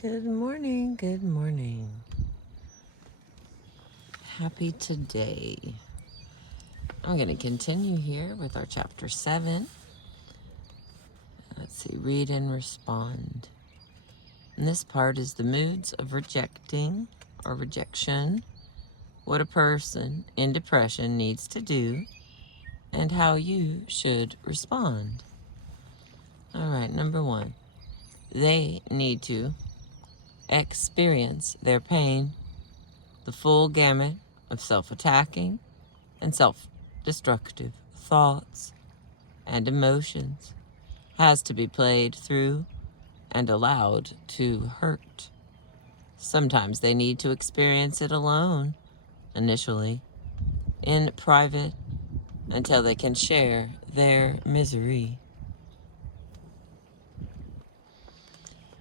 Good morning, good morning. Happy today. I'm going to continue here with our chapter 7. Let's see, read and respond. And this part is the moods of rejecting or rejection, what a person in depression needs to do, and how you should respond. All right, number 1. They need to experience their pain, the full gamut of self-attacking and self-destructive thoughts and emotions has to be played through and allowed to hurt. Sometimes they need to experience it alone, initially, in private, until they can share their misery.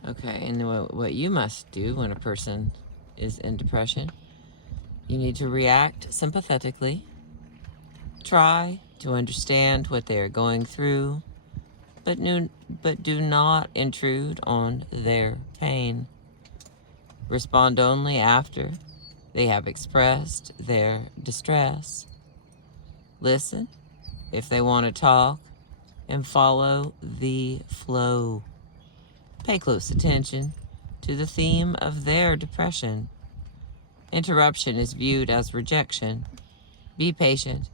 Okay, and what you must do when a person is in depression, you need to react sympathetically, try to understand what they are going through, but do not intrude on their pain. Respond only after they have expressed their distress. Listen if they want to talk, and follow the flow. Pay close attention to the theme of their depression. Interruption is viewed as rejection. Be patient.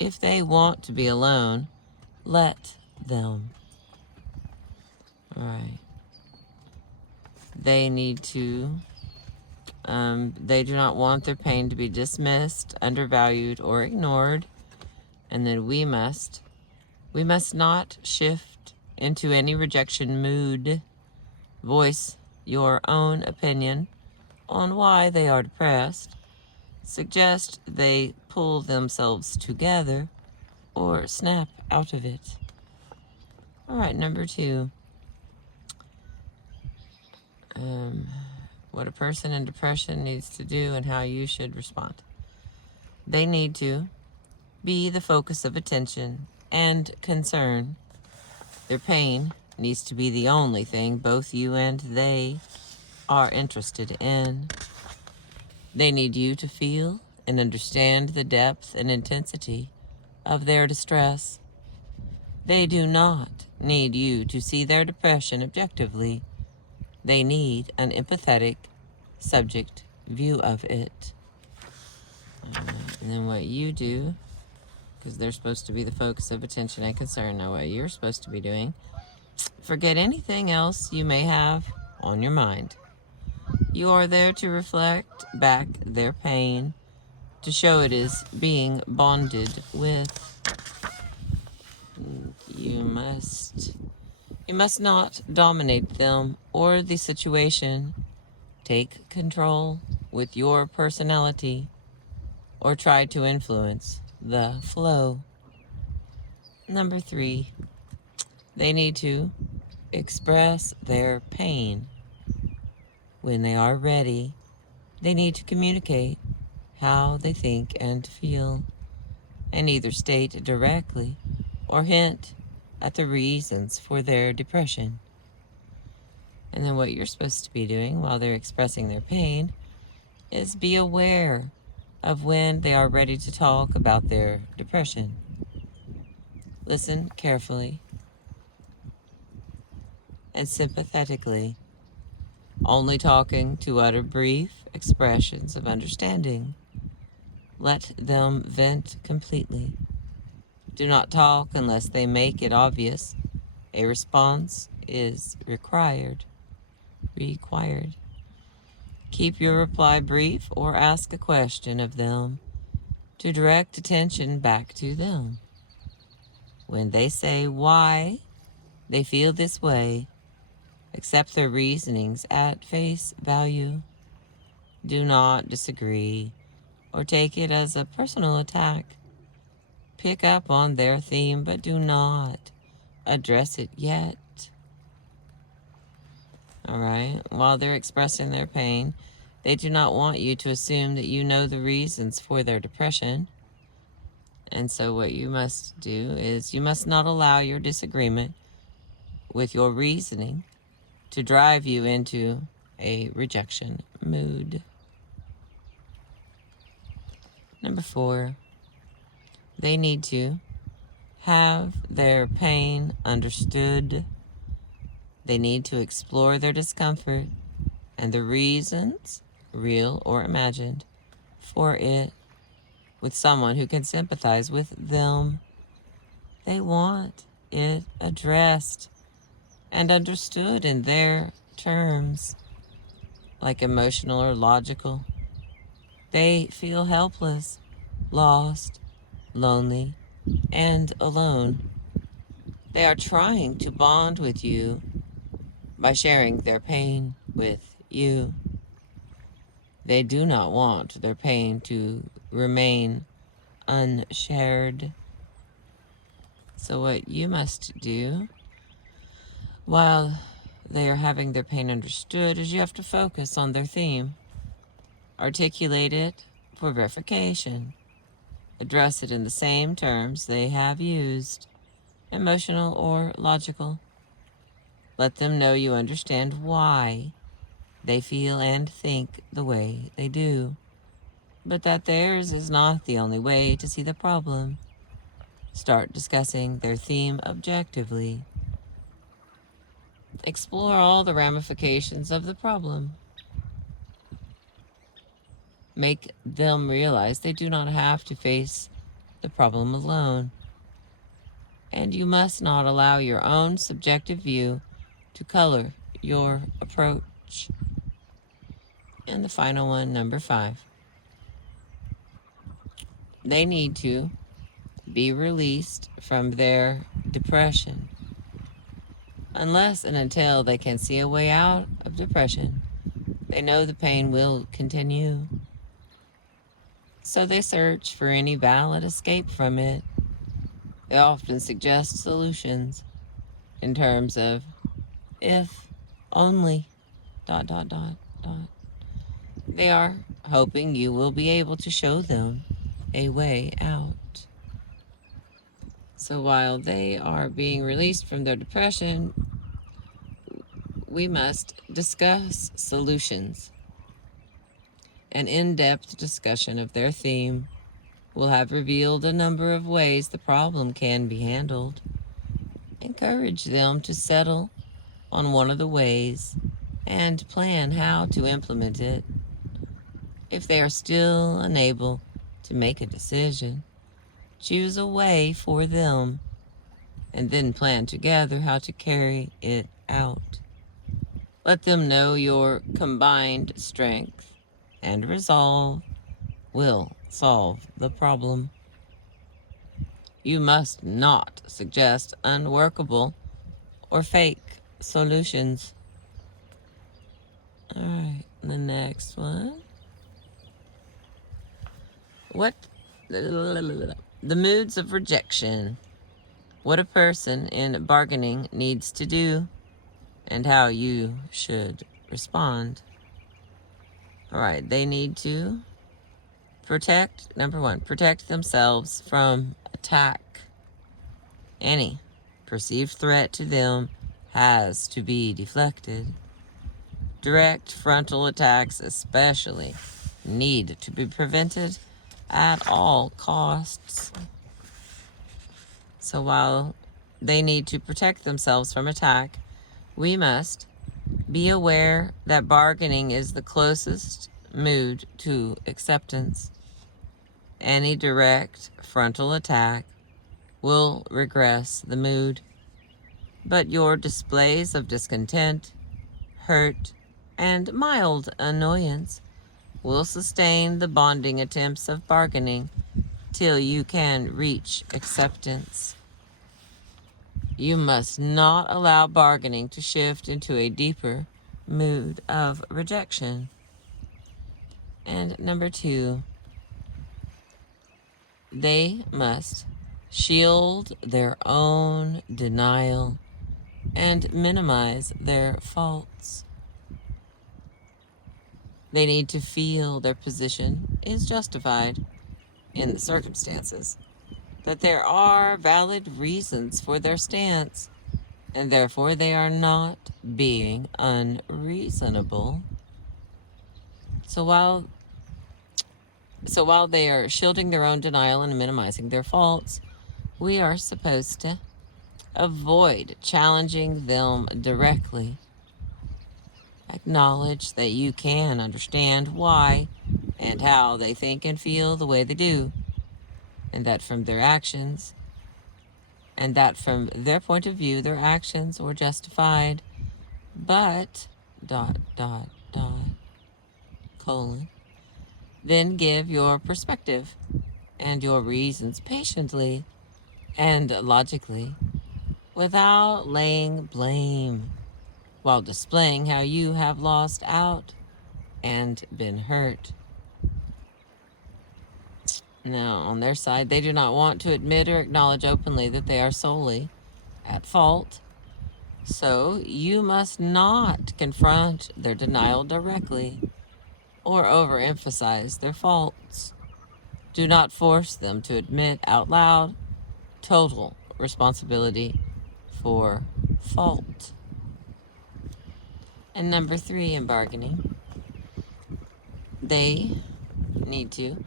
If they want to be alone, let them. All right. They need to, they do not want their pain to be dismissed, undervalued, or ignored. And then we must not shift into any rejection mood. Voice your own opinion on why they are depressed. Suggest they pull themselves together or snap out of it. All right, number 2. What a person in depression needs to do and how you should respond. They need to be the focus of attention and concern. Their pain needs to be the only thing both you and they are interested in. They need you to feel and understand the depth and intensity of their distress. They do not need you to see their depression objectively. They need an empathetic subject view of it. And then what you do, because they're supposed to be the focus of attention and concern. Now what you're supposed to be doing, forget anything else you may have on your mind. You are there to reflect back their pain, to show it is being bonded with. You must not dominate them or the situation. Take control with your personality or try to influence the flow. Number 3, they need to express their pain. When they are ready, they need to communicate how they think and feel, and either state directly or hint at the reasons for their depression. And then what you're supposed to be doing while they're expressing their pain is be aware of when they are ready to talk about their depression. Listen carefully and sympathetically, only talking to utter brief expressions of understanding. Let them vent completely. Do not talk unless they make it obvious a response is required. Keep your reply brief or ask a question of them to direct attention back to them. When they say why they feel this way, accept their reasonings at face value. Do not disagree or take it as a personal attack. Pick up on their theme, but do not address it yet. All right? While they're expressing their pain, they do not want you to assume that you know the reasons for their depression. And so what you must do is you must not allow your disagreement with your reasoning to drive you into a rejection mood. Number 4, they need to have their pain understood. They need to explore their discomfort and the reasons, real or imagined, for it with someone who can sympathize with them. They want it addressed and understood in their terms, like emotional or logical. They feel helpless, lost, lonely, and alone. They are trying to bond with you by sharing their pain with you. They do not want their pain to remain unshared. So what you must do while they are having their pain understood is you have to focus on their theme. Articulate it for verification. Address it in the same terms they have used, emotional or logical. Let them know you understand why they feel and think the way they do, but that theirs is not the only way to see the problem. Start discussing their theme objectively. Explore all the ramifications of the problem. Make them realize they do not have to face the problem alone. And you must not allow your own subjective view to color your approach. And the final one, number 5. They need to be released from their depression. Unless and until they can see a way out of depression, they know the pain will continue. So they search for any valid escape from it. They often suggest solutions in terms of if only ... They are hoping you will be able to show them a way out. So while they are being released from their depression, we must discuss solutions. An in-depth discussion of their theme will have revealed a number of ways the problem can be handled. Encourage them to settle on one of the ways and plan how to implement it. If they are still unable to make a decision, choose a way for them and then plan together how to carry it out. Let them know your combined strength and resolve will solve the problem. You must not suggest unworkable or fake solutions. All right, the next one. The moods of rejection. What a person in bargaining needs to do and how you should respond. All right, they need to number 1, protect themselves from attack. Any perceived threat to them has to be deflected. Direct frontal attacks especially need to be prevented at all costs. So while they need to protect themselves from attack, we must be aware that bargaining is the closest mood to acceptance. Any direct frontal attack will regress the mood, but your displays of discontent, hurt, and mild annoyance will sustain the bonding attempts of bargaining till you can reach acceptance. You must not allow bargaining to shift into a deeper mood of rejection. And number 2, they must shield their own denial and minimize their faults. They need to feel their position is justified in the circumstances, that there are valid reasons for their stance, and therefore they are not being unreasonable. So while they are shielding their own denial and minimizing their faults, we are supposed to avoid challenging them directly. Acknowledge that you can understand why and how they think and feel the way they do, and that from their point of view, their actions were justified, but ... Then give your perspective and your reasons patiently and logically, without laying blame, while displaying how you have lost out and been hurt. Now, on their side, they do not want to admit or acknowledge openly that they are solely at fault. So you must not confront their denial directly or overemphasize their faults. Do not force them to admit out loud total responsibility for fault. And number 3 in bargaining, they need to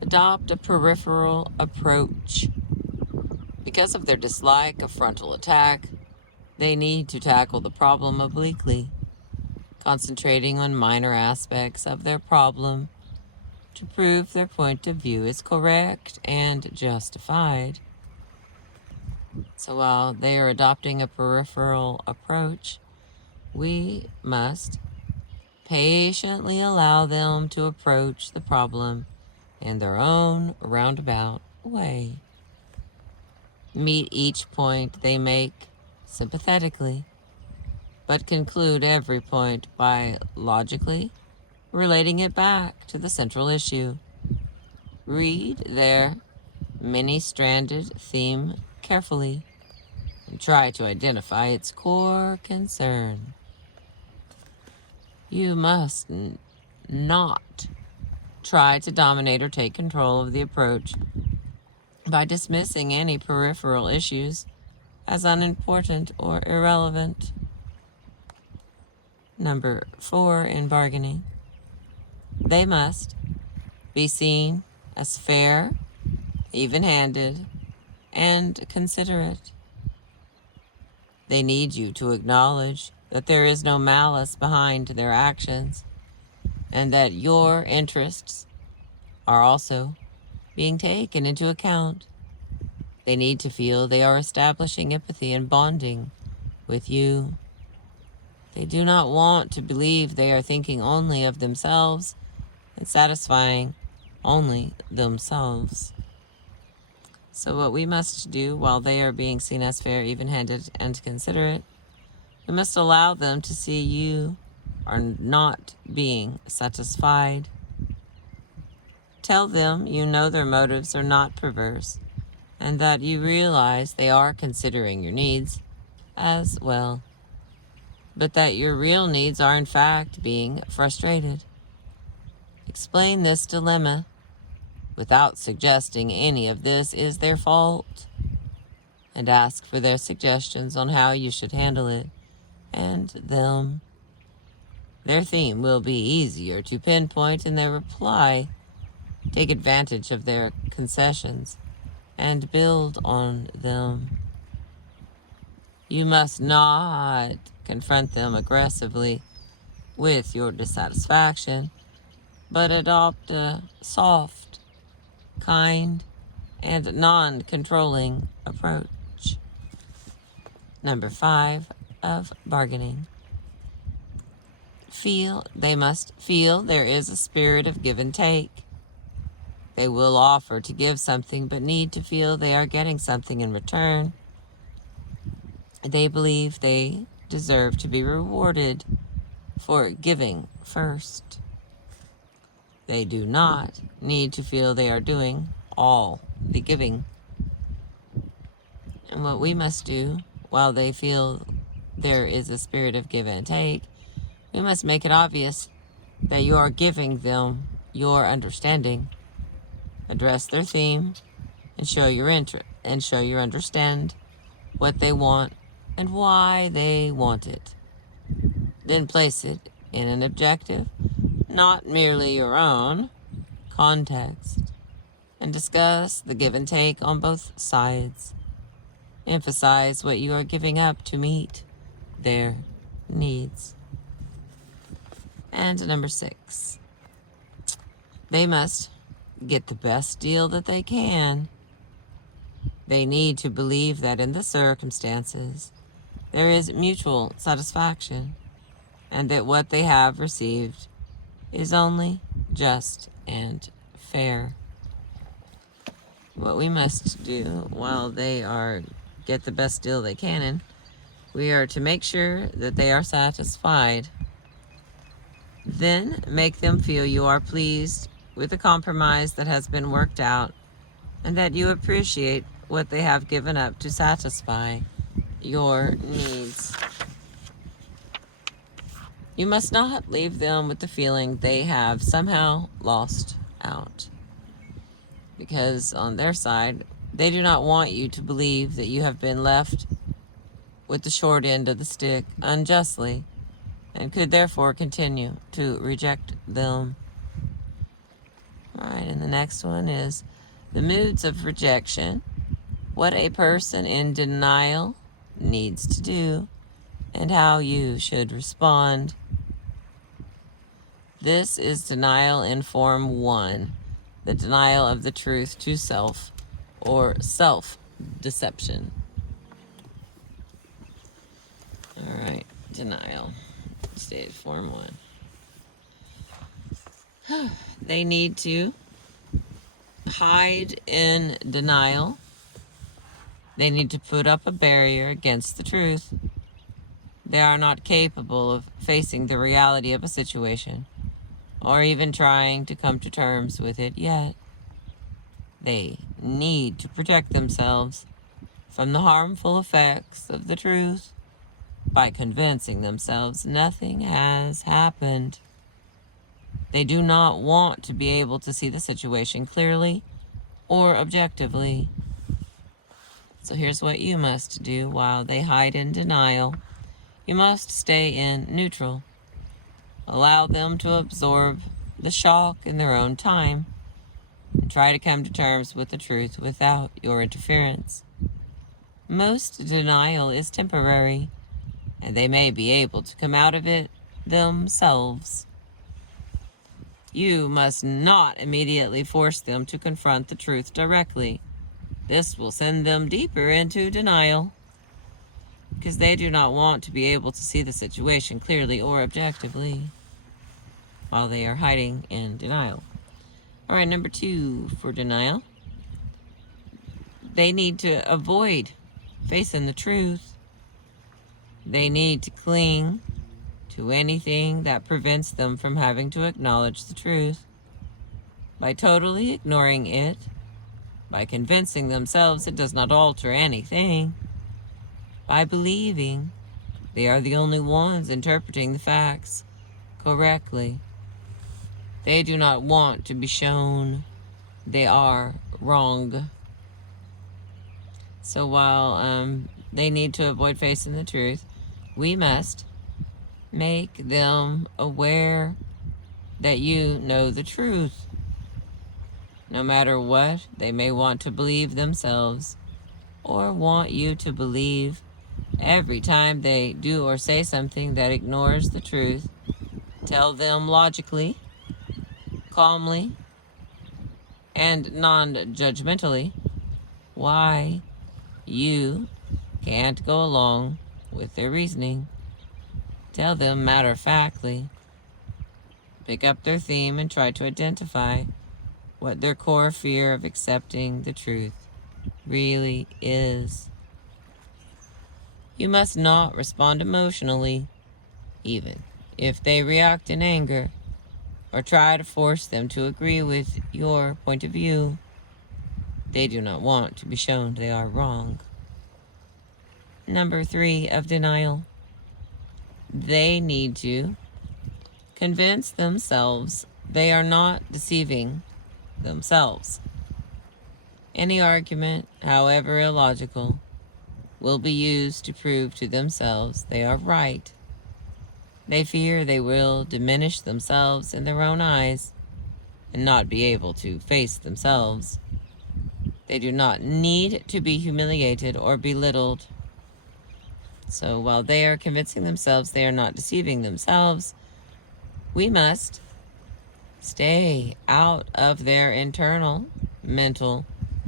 adopt a peripheral approach. Because of their dislike of frontal attack, they need to tackle the problem obliquely, concentrating on minor aspects of their problem to prove their point of view is correct and justified. So while they are adopting a peripheral approach, we must patiently allow them to approach the problem in their own roundabout way. Meet each point they make sympathetically, but conclude every point by logically relating it back to the central issue. Read their many-stranded theme carefully and try to identify its core concern. You must not try to dominate or take control of the approach by dismissing any peripheral issues as unimportant or irrelevant. Number 4 in bargaining, they must be seen as fair, even-handed, and considerate. They need you to acknowledge that there is no malice behind their actions and that your interests are also being taken into account. They need to feel they are establishing empathy and bonding with you. They do not want to believe they are thinking only of themselves and satisfying only themselves. So what we must do while they are being seen as fair, even-handed, and considerate, we must allow them to see you are not being satisfied. Tell them you know their motives are not perverse and that you realize they are considering your needs as well, but that your real needs are in fact being frustrated. Explain this dilemma without suggesting any of this is their fault, and ask for their suggestions on how you should handle it and them. Their theme will be easier to pinpoint in their reply. Take advantage of their concessions and build on them. You must not confront them aggressively with your dissatisfaction, but adopt a soft, kind, and non-controlling approach. Number 5 of bargaining. They must feel there is a spirit of give and take. They will offer to give something, but need to feel they are getting something in return. They believe they deserve to be rewarded for giving first. They do not need to feel they are doing all the giving. And what we must do while they feel there is a spirit of give and take, we must make it obvious that you are giving them your understanding. Address their theme and show your interest and show you understand what they want and why they want it. Then place it in an objective, not merely your own, context, and discuss the give and take on both sides. Emphasize what you are giving up to meet their needs. And number 6, they must get the best deal that they can. They need to believe that in the circumstances, there is mutual satisfaction, and that what they have received is only just and fair. What we must do while they are get the best deal they can in, we are to make sure that they are satisfied. Then make them feel you are pleased with the compromise that has been worked out, and that you appreciate what they have given up to satisfy your needs. You must not leave them with the feeling they have somehow lost out, because on their side, they do not want you to believe that you have been left with the short end of the stick unjustly, and could therefore continue to reject them. All right, and the next one is the moods of rejection, what a person in denial needs to do, and how you should respond. This is denial in form 1, the denial of the truth to self, or self-deception. All right, denial, stage form 1. They need to hide in denial. They need to put up a barrier against the truth. They are not capable of facing the reality of a situation, or even trying to come to terms with it yet. They need to protect themselves from the harmful effects of the truth by convincing themselves nothing has happened. They do not want to be able to see the situation clearly or objectively. So here's what you must do while they hide in denial. You must stay in neutral. Allow them to absorb the shock in their own time, and try to come to terms with the truth without your interference. Most denial is temporary, and they may be able to come out of it themselves. You must not immediately force them to confront the truth directly. This will send them deeper into denial, because they do not want to be able to see the situation clearly or objectively while they are hiding in denial. All right, number 2 for denial. They need to avoid facing the truth. They need to cling to anything that prevents them from having to acknowledge the truth. By totally ignoring it, by convincing themselves it does not alter anything, by believing they are the only ones interpreting the facts correctly. They do not want to be shown they are wrong. So while they need to avoid facing the truth, we must make them aware that you know the truth. No matter what they may want to believe themselves, or want you to believe, every time they do or say something that ignores the truth, tell them logically, calmly, and non-judgmentally why you can't go along with their reasoning. Tell them matter-of-factly. Pick up their theme and try to identify what their core fear of accepting the truth really is. You must not respond emotionally, even if they react in anger, or try to force them to agree with your point of view. They do not want to be shown they are wrong. Number 3 of denial. They need to convince themselves they are not deceiving themselves. Any argument, however illogical, will be used to prove to themselves they are right. They fear they will diminish themselves in their own eyes and not be able to face themselves. They do not need to be humiliated or belittled. So while they are convincing themselves they are not deceiving themselves, we must stay out of their internal mental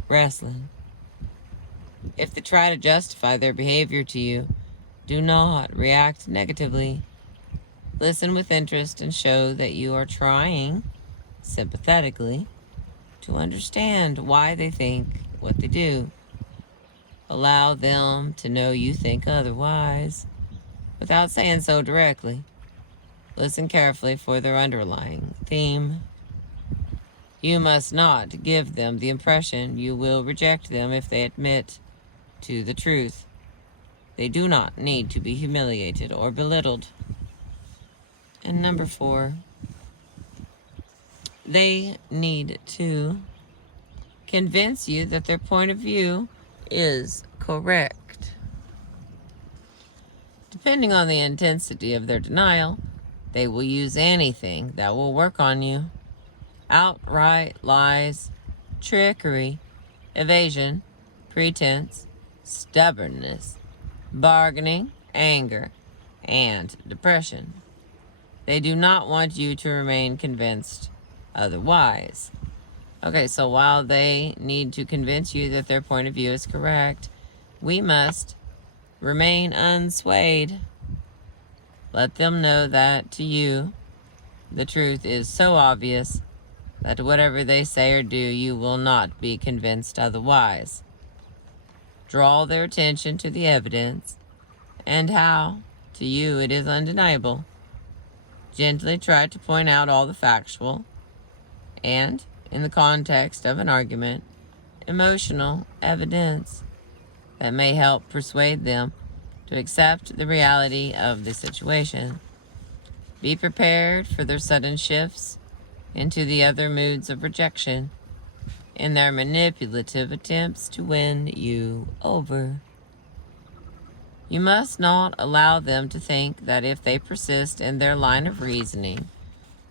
wrestling. If they try to justify their behavior to you, do not react negatively. Listen with interest and show that you are trying, sympathetically, to understand why they think what they do. Allow them to know you think otherwise, without saying so directly. Listen carefully for their underlying theme. You must not give them the impression you will reject them if they admit to the truth. They do not need to be humiliated or belittled. And number 4, they need to convince you that their point of view is correct. Depending on the intensity of their denial, they will use anything that will work on you. Outright lies, trickery, evasion, pretense, stubbornness, bargaining, anger, and depression. They do not want you to remain convinced otherwise. Okay, so while they need to convince you that their point of view is correct, we must remain unswayed. Let them know that to you, the truth is so obvious that whatever they say or do, you will not be convinced otherwise. Draw their attention to the evidence and how, to you, it is undeniable. Gently try to point out all the factual and, in the context of an argument, emotional evidence that may help persuade them to accept the reality of the situation. Be prepared for their sudden shifts into the other moods of rejection in their manipulative attempts to win you over. You must not allow them to think that if they persist in their line of reasoning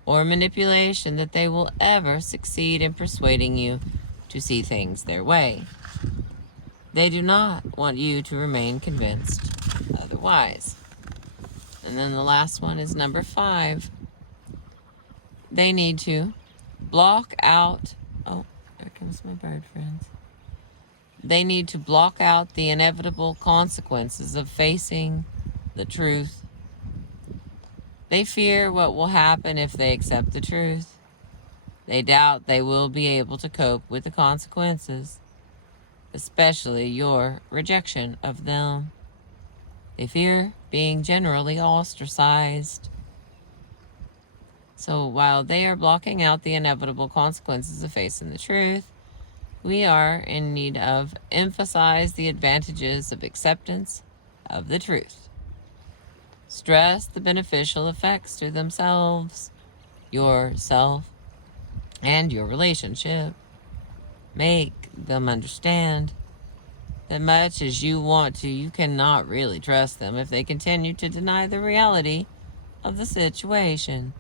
or manipulation that they will ever succeed in persuading you to see things their way. They do not want you to remain convinced otherwise. And then the last one is number 5. They need to block out, oh, there comes my bird friends. They need to block out the inevitable consequences of facing the truth. They fear what will happen if they accept the truth. They doubt they will be able to cope with the consequences, especially your rejection of them. They fear being generally ostracized. So while they are blocking out the inevitable consequences of facing the truth, we are in need of emphasize the advantages of acceptance of the truth. Stress the beneficial effects to themselves, yourself, and your relationship. Make them understand that much as you want to, you cannot really trust them if they continue to deny the reality of the situation,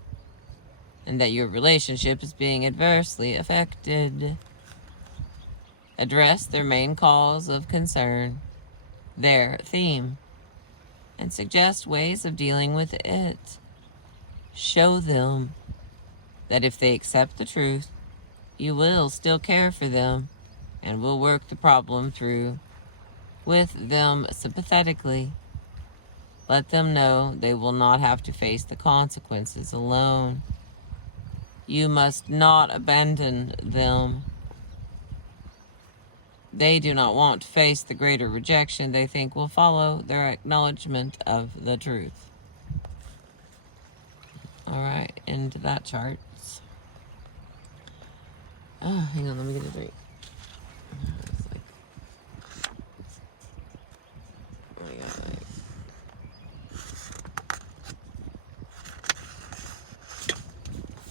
and that your relationship is being adversely affected. Address their main cause of concern, their theme, and suggest ways of dealing with it. Show them that if they accept the truth, you will still care for them and will work the problem through with them sympathetically. Let them know they will not have to face the consequences alone. You must not abandon them. They do not want to face the greater rejection they think will follow their acknowledgement of the truth. Alright, into that chart. Oh, hang on, let me get a drink. It's like, I got like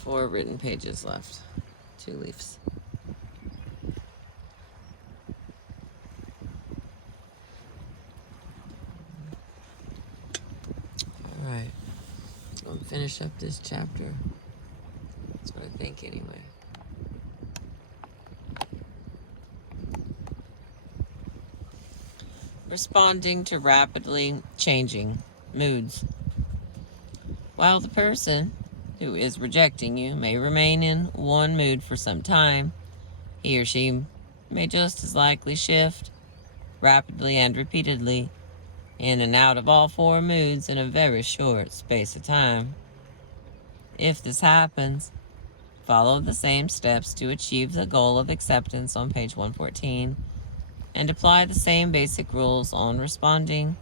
4 written pages left. 2 leaves. finish up this chapter. That's what I think anyway. Responding to rapidly changing moods. While the person who is rejecting you may remain in one mood for some time, he or she may just as likely shift rapidly and repeatedly in and out of all four moods in a very short space of time. If this happens, follow the same steps to achieve the goal of acceptance on page 114 and apply the same basic rules on responding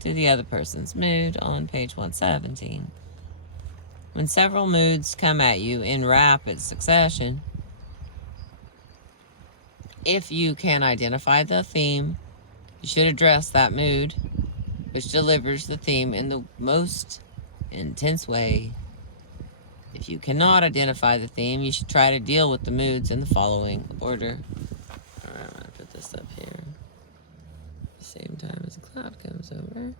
to the other person's mood on page 117. When several moods come at you in rapid succession, if you can identify the theme, you should address that mood, which delivers the theme in the most intense way. If you cannot identify the theme, you should try to deal with the moods in the following order. All right, I'm going to put this up here at the same time as the cloud comes over.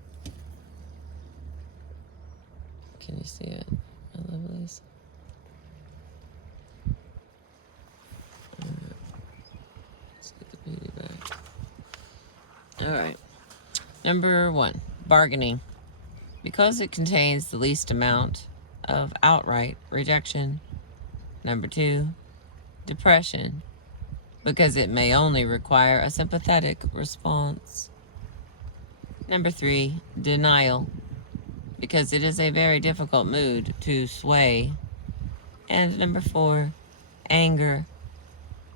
Can you see it, my lovelies? Let's get the beauty back. All right. Number 1, bargaining. Because it contains the least amount of outright rejection. Number 2, depression. Because it may only require a sympathetic response. Number 3, denial. Because it is a very difficult mood to sway. And number 4, anger.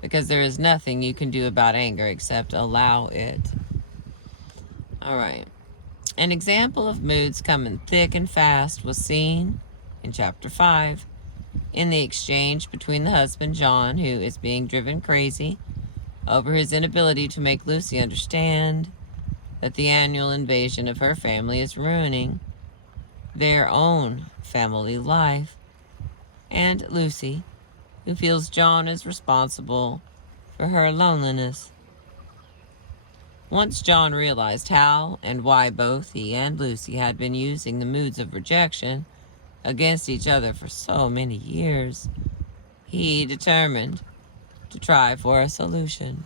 Because there is nothing you can do about anger except allow it. All right. An example of moods coming thick and fast was seen in chapter 5 in the exchange between the husband, John, who is being driven crazy over his inability to make Lucy understand that the annual invasion of her family is ruining their own family life, and Lucy, who feels John is responsible for her loneliness. Once John realized how and why both he and Lucy had been using the moods of rejection against each other for so many years, he determined to try for a solution.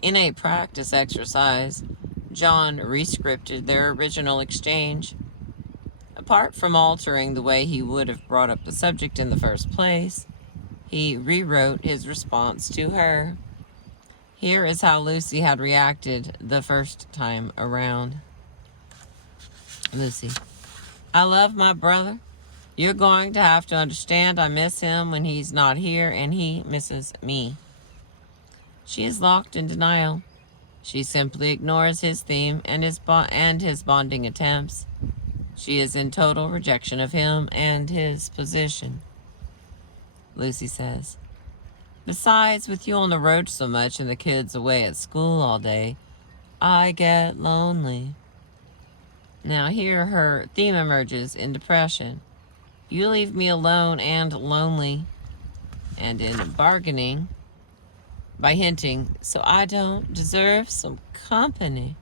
In a practice exercise, John re-scripted their original exchange. Apart from altering the way he would have brought up the subject in the first place, he rewrote his response to her. Here is how Lucy had reacted the first time around. Lucy: I love my brother. You're going to have to understand I miss him when he's not here, and he misses me. She is locked in denial. She simply ignores his theme and his bonding attempts. She is in total rejection of him and his position. Lucy says: Besides, with you on the road so much and the kids away at school all day, I get lonely. Now here her theme emerges in depression. You leave me alone and lonely. And in bargaining, by hinting, so I don't deserve some company.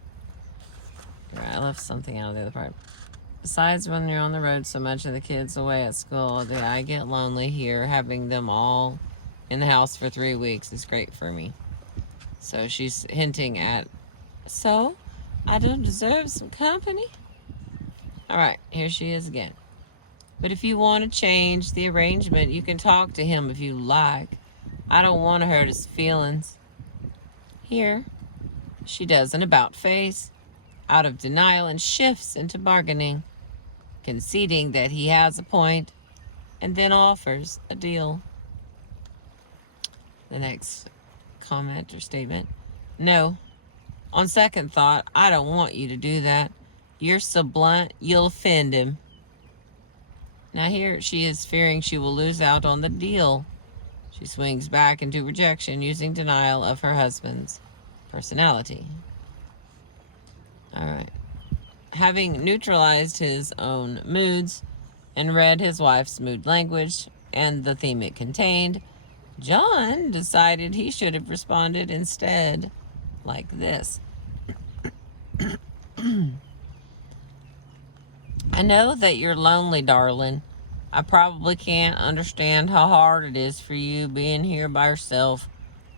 I left something out of the other part. Besides, when you're on the road so much and the kids away at school, I get lonely here. Having them all in the house for 3 weeks is great for me. So she's hinting at, so I don't deserve some company? All right, here she is again. But if you want to change the arrangement, you can talk to him if you like. I don't want to hurt his feelings. Here, she does an about face, out of denial, and shifts into bargaining, conceding that he has a point, and then offers a deal. The next comment or statement: No, on second thought, I don't want you to do that. You're so blunt, you'll offend him. Now here she is fearing she will lose out on the deal. She swings back into rejection using denial of her husband's personality. All right. Having neutralized his own moods and read his wife's mood language and the theme it contained, John decided he should have responded instead like this. I know that you're lonely, darling. I probably can't understand how hard it is for you being here by yourself,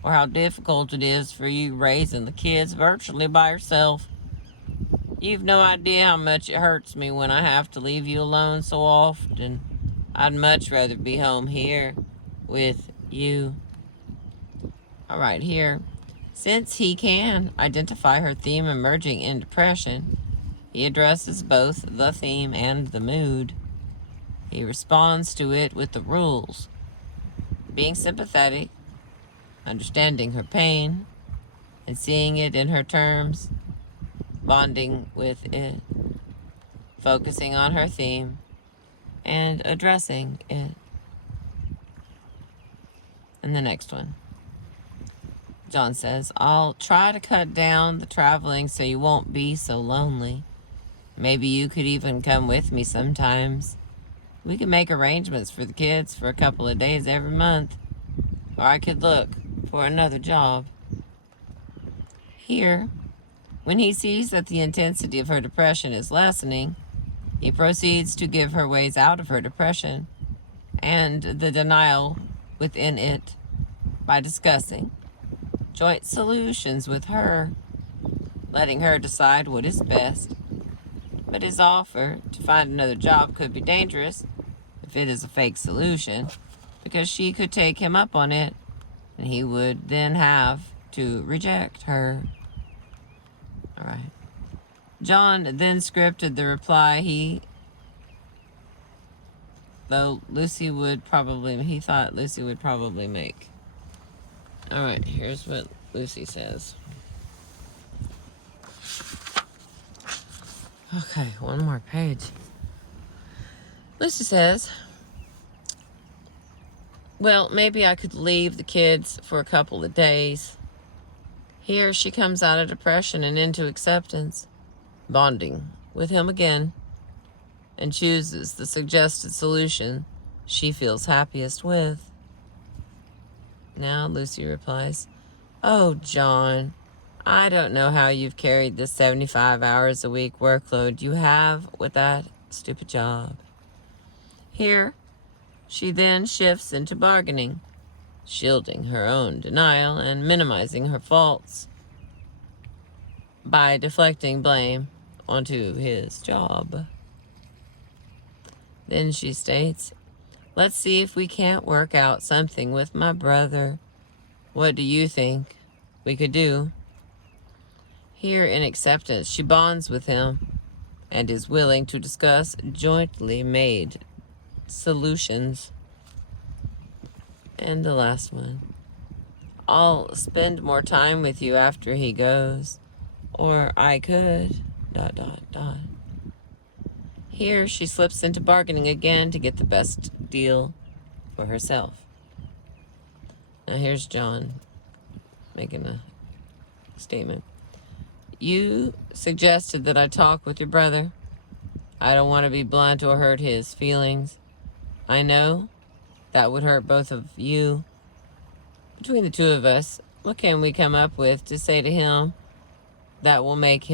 or how difficult it is for you raising the kids virtually by yourself. You've no idea how much it hurts me when I have to leave you alone so often. I'd much rather be home here with you. All right, here. Since he can identify her theme emerging in depression, he addresses both the theme and the mood. He responds to it with the rules: being sympathetic, understanding her pain, and seeing it in her terms, bonding with it, focusing on her theme, and addressing it. And the next one. John says, I'll try to cut down the traveling so you won't be so lonely. Maybe you could even come with me sometimes. We could make arrangements for the kids for a couple of days every month. Or I could look for another job. Here, when he sees that the intensity of her depression is lessening, he proceeds to give her ways out of her depression and the denial within it by discussing joint solutions with her, letting her decide what is best. But his offer to find another job could be dangerous if it is a fake solution, because she could take him up on it, and he would then have to reject her. All right. John then scripted the reply he thought Lucy would probably make. All right, here's what Lucy says. Okay, one more page. Lucy says, well, maybe I could leave the kids for a couple of days. Here she comes out of depression and into acceptance, bonding with him again, and chooses the suggested solution she feels happiest with. Now Lucy replies, oh, John, I don't know how you've carried this 75 hours a week workload you have with that stupid job. Here, she then shifts into bargaining, shielding her own denial and minimizing her faults by deflecting blame onto his job. Then she states, let's see if we can't work out something with my brother. What do you think we could do? Here in acceptance, she bonds with him and is willing to discuss jointly made solutions. And the last one. I'll spend more time with you after he goes. Or I could, ... Here she slips into bargaining again to get the best deal for herself. Now here's John making a statement. You suggested that I talk with your brother. I don't want to be blunt or hurt his feelings. I know that would hurt both of you. Between the two of us, what can we come up with to say to him that will make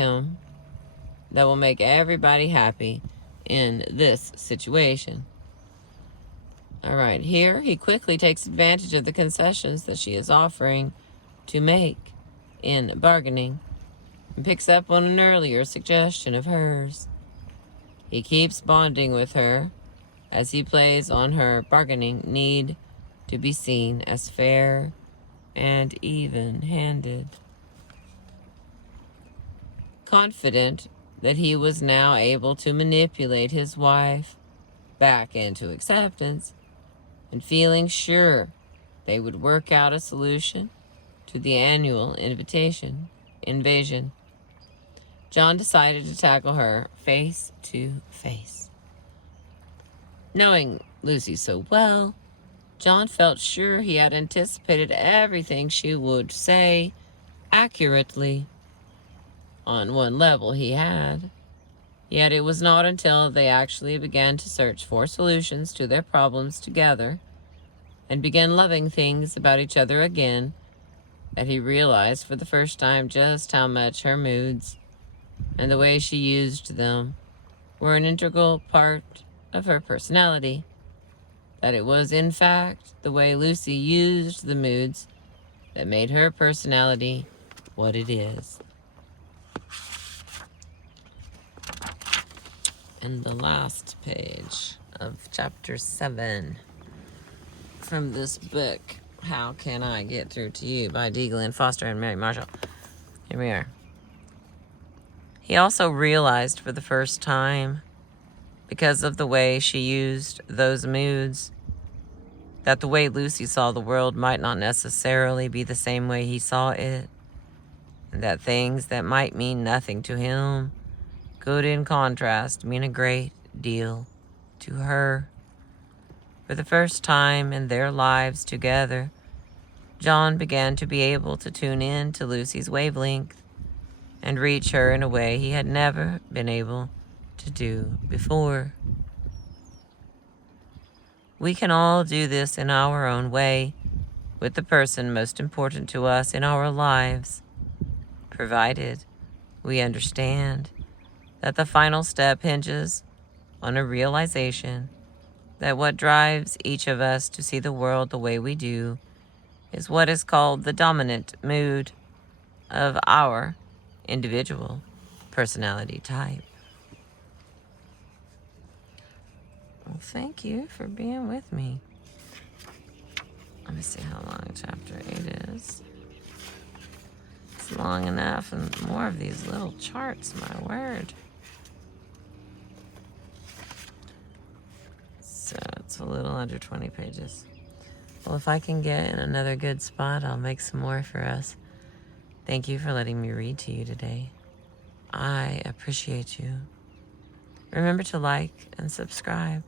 everybody happy in this situation? All right, here he quickly takes advantage of the concessions that she is offering to make in bargaining and picks up on an earlier suggestion of hers. He keeps bonding with her as he plays on her bargaining need to be seen as fair and even-handed. Confident that he was now able to manipulate his wife back into acceptance, and feeling sure they would work out a solution to the annual invasion, John decided to tackle her face to face. Knowing Lucy so well, John felt sure he had anticipated everything she would say accurately. On one level he had. Yet it was not until they actually began to search for solutions to their problems together and began loving things about each other again that he realized for the first time just how much her moods and the way she used them were an integral part of her personality, that it was, in fact, the way Lucy used the moods that made her personality what it is. And the last page of chapter 7 from this book, How Can I Get Through to You by D. Glenn Foster and Mary Marshall. Here we are. He also realized for the first time, because of the way she used those moods, that the way Lucy saw the world might not necessarily be the same way he saw it, and that things that might mean nothing to him could, in contrast, mean a great deal to her. For the first time in their lives together, John began to be able to tune in to Lucy's wavelength and reach her in a way he had never been able to do before. We can all do this in our own way with the person most important to us in our lives, provided we understand that the final step hinges on a realization that what drives each of us to see the world the way we do is what is called the dominant mood of our individual personality type. Well, thank you for being with me. Let me see how long chapter 8 is. It's long enough, and more of these little charts, my word. So it's a little under 20 pages. Well, if I can get in another good spot, I'll make some more for us. Thank you for letting me read to you today. I appreciate you. Remember to like and subscribe.